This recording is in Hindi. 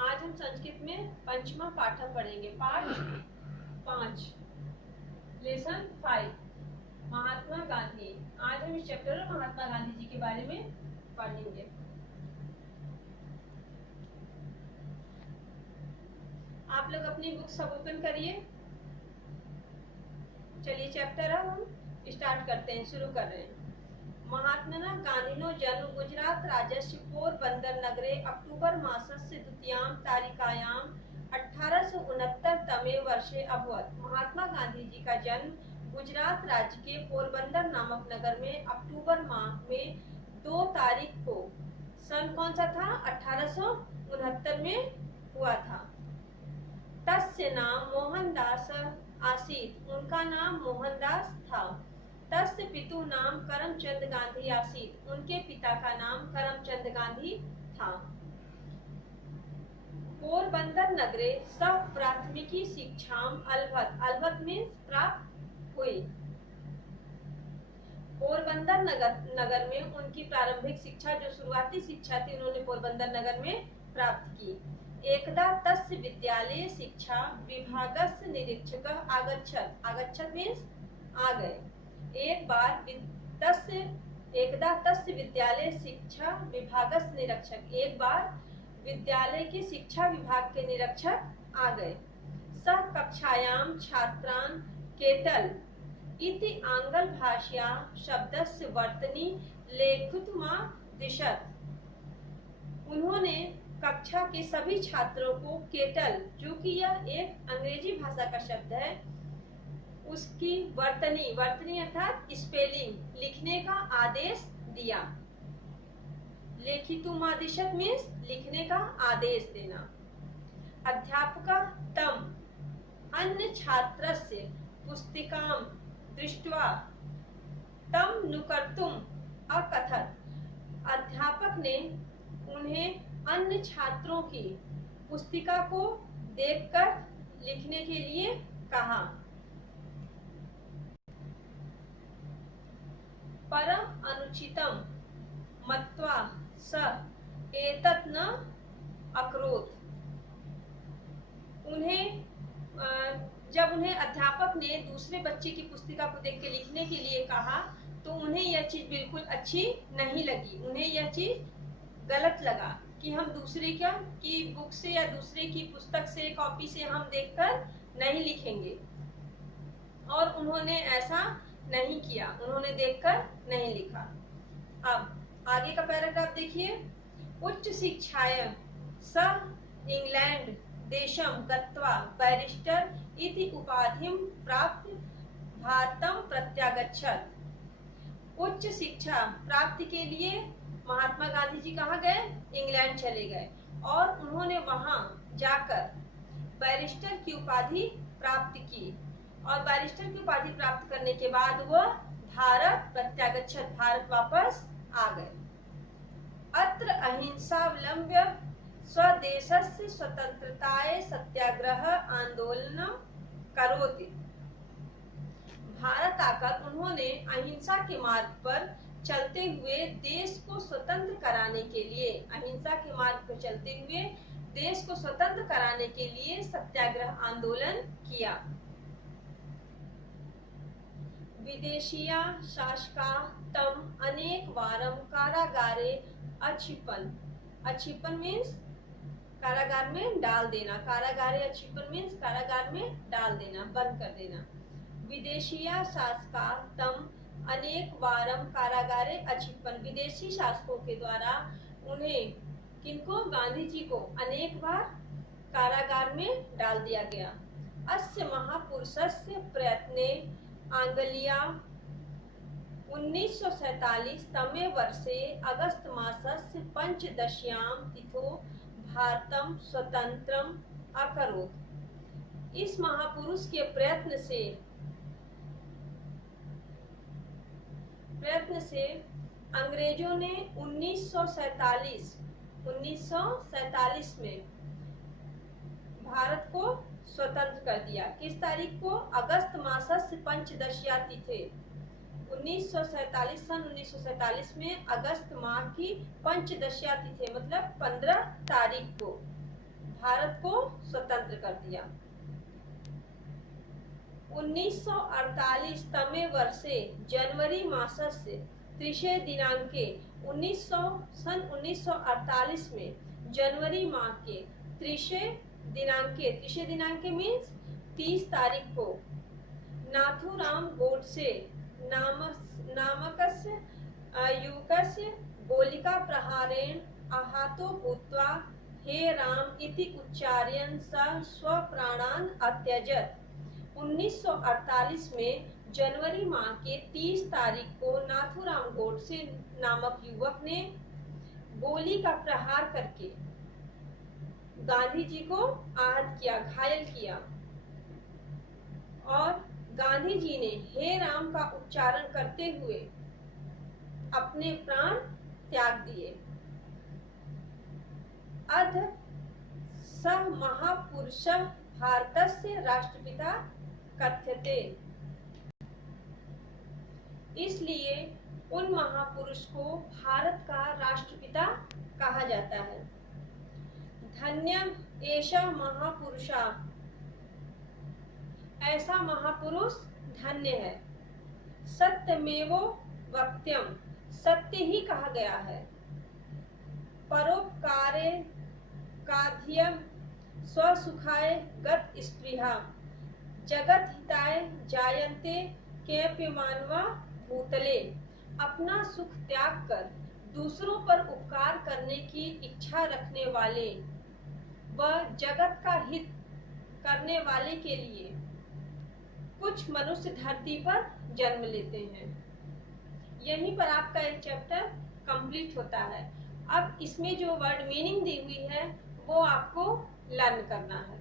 आज हम संस्कृत में पंचमा पाठम पढ़ेंगे। पाठ 5 लेसन 5 महात्मा गांधी। आज हम इस चैप्टर में महात्मा गांधी जी के बारे में पढ़ेंगे। आप लोग अपनी बुक सब ओपन करिए। चलिए चैप्टर अब हम स्टार्ट करते हैं, शुरू कर रहे हैं। महात्मना गांधिनो जन्म गुजरात राज्यस्य पोरबंदर नगरे अक्टूबर मासस्य द्वितीयां तारिकायां 1869 तमे वर्षे अभवत्। महात्मा गांधी जी का जन्म गुजरात राज्य के पोरबंदर नामक नगर में अक्टूबर माह में 2 तारीख को सन कौन सा था 1869 में हुआ था। तस्य नाम मोहनदास आसीत, उनका नाम मोहनदास था। तस्य पितु नाम करमचंद गांधी आसीत, उनके पिता का नाम करमचंद गांधी था। पोरबंदर नगरे सह प्राथमिकी शिक्षाम अलभत, अलभत में प्राप्त हुई। पोरबंदर नगर में उनकी प्रारंभिक शिक्षा, जो शुरुआती शिक्षा थी, उन्होंने पोरबंदर नगर में प्राप्त की। एकदा तस्य विद्यालय शिक्षा विभागस्य निरीक्षक आगच्छत, आगच्छत मीन्स आ गए। एकदा तस्य विद्यालय शिक्षा विभागस्य निरीक्षक, एक बार विद्यालय के शिक्षा विभाग के निरीक्षक आ गए। सह कक्षायां छात्रान् केटल इति आंग्ल भाषया शब्दस्य वर्तनी लेखितुमादिशत्, उन्होंने कक्षा के सभी छात्रों को केटल, जो कि यह एक अंग्रेजी भाषा का शब्द है, उसकी वर्तनी, वर्तनी अर्थात स्पेलिंग, लिखने का आदेश दिया। लेखितुमादिशत् मीन्स लिखने का आदेश देना। अध्यापक तम अन्य छात्रस्य पुस्तिकां दृष्ट्वा तम नुकर्तुम अकथत, अध्यापक ने उन्हें अन्य छात्रों की पुस्तिका को देखकर लिखने के लिए कहा। परम अनुचितम मत्वा स एतत् न अकरोत्, जब उन्हें अध्यापक ने दूसरे बच्चे की पुस्तिका को देख के लिखने के लिए कहा, तो उन्हें यह चीज बिल्कुल अच्छी नहीं लगी। उन्हें यह चीज गलत लगा कि हम दूसरे की बुक से या दूसरे की पुस्तक से, कॉपी से हम देखकर नहीं लिखेंगे, और उन्होंने ऐसा नहीं किया, उन्होंने देखकर नहीं लिखा। अब आगे का पैराग्राफ देखिए। उच्च शिक्षायां स इंग्लैंड देशम गत्वा बैरिस्टर इति उपाधिं प्राप्त भारतम प्रत्यागच्छत। उच्च शिक्षा प्राप्ति के लिए महात्मा गांधी जी कहाँ गए? इंग्लैंड चले गए, और उन्होंने वहां जाकर बैरिस्टर की उपाधि प्राप्त की, और बैरिस्टर की उपाधि प्राप्त करने के बाद वो भारत प्रत्यागच्छत, भारत वापस आ गए। अत्र अहिंसावलंब्य स्वदेशस्य स्वतंत्रताय सत्याग्रह आंदोलन करोति। भारत आकर उन्होंने अहिंसा के मार्ग पर चलते हुए देश को स्वतंत्र कराने के लिए, अहिंसा के मार्ग पर चलते हुए देश को स्वतंत्र कराने के लिए सत्याग्रह आंदोलन किया। विदेशीया शासका तम अनेक वारम कारागारे अक्षिपन, अक्षिपन मीन्स कारागार में डाल देना, कारागारे अक्षिपन मीन्स कारागार में डाल देना, बंद कर देना। विदेशीया शासका तम अनेक वारम कारागारे अक्षिपन, विदेशी शासकों के द्वारा उन्हें, किनको? गांधी जी को अनेक बार कारागार में डाल दिया गया। अस्य महापुरुषस्य प्रयत्ने आंग्लिया 1947 तमे वर्षे अगस्त मासस्य पंचदश्यां तिथो भारतम स्वतंत्रम अकरोत्। इस महापुरुष के प्रयत्न से अंग्रेजों ने 1947 में भारत को स्वतंत्र कर दिया। किस तारीख को? अगस्त मासस्य पंचदश्या तिथि, 1947 में अगस्त माह की पंचदश्या तिथि मतलब 15 तारीख को भारत को स्वतंत्र कर दिया। 1948 तमे वर्षे जनवरी मासस्य 3 दिनांके 1948 में जनवरी माह के 3 दिनांके मीन्स 30 तारीख को नाथूराम गोडसे नामकस्य युवकस्य गोलिका प्रहारेण आहतो भूत्वा हे राम इति उच्चार्यन् स स्वप्राणान् अत्यजत। 1948 में जनवरी माह के 30 तारीख को नाथूराम गोडसे नामक युवक ने गोली का प्रहार करके गांधी जी को आहत किया, घायल किया और गांधी जी ने हे राम का उच्चारण करते हुए अपने प्राण त्याग दिए। अध स महापुरुषः भारतस्य राष्ट्रपिता कथ्यते। इसलिए उन महापुरुष को भारत का राष्ट्रपिता कहा जाता है। धन्यम एषः महापुरुषः, ऐसा महापुरुष धन्य है। सत्यमेव वक्त्यम, सत्य ही कहा गया है। परोपकारे काध्यम स्वसुखाय गत स्पृहा, जगत हिताय जायन्ते केऽपि मानवा भूतले। अपना सुख त्याग कर दूसरों पर उपकार करने की इच्छा रखने वाले व जगत का हित करने वाले के लिए कुछ मनुष्य धरती पर जन्म लेते हैं। यहीं पर आपका एक चैप्टर कंप्लीट होता है। अब इसमें जो वर्ड मीनिंग दी हुई है वो आपको लर्न करना है।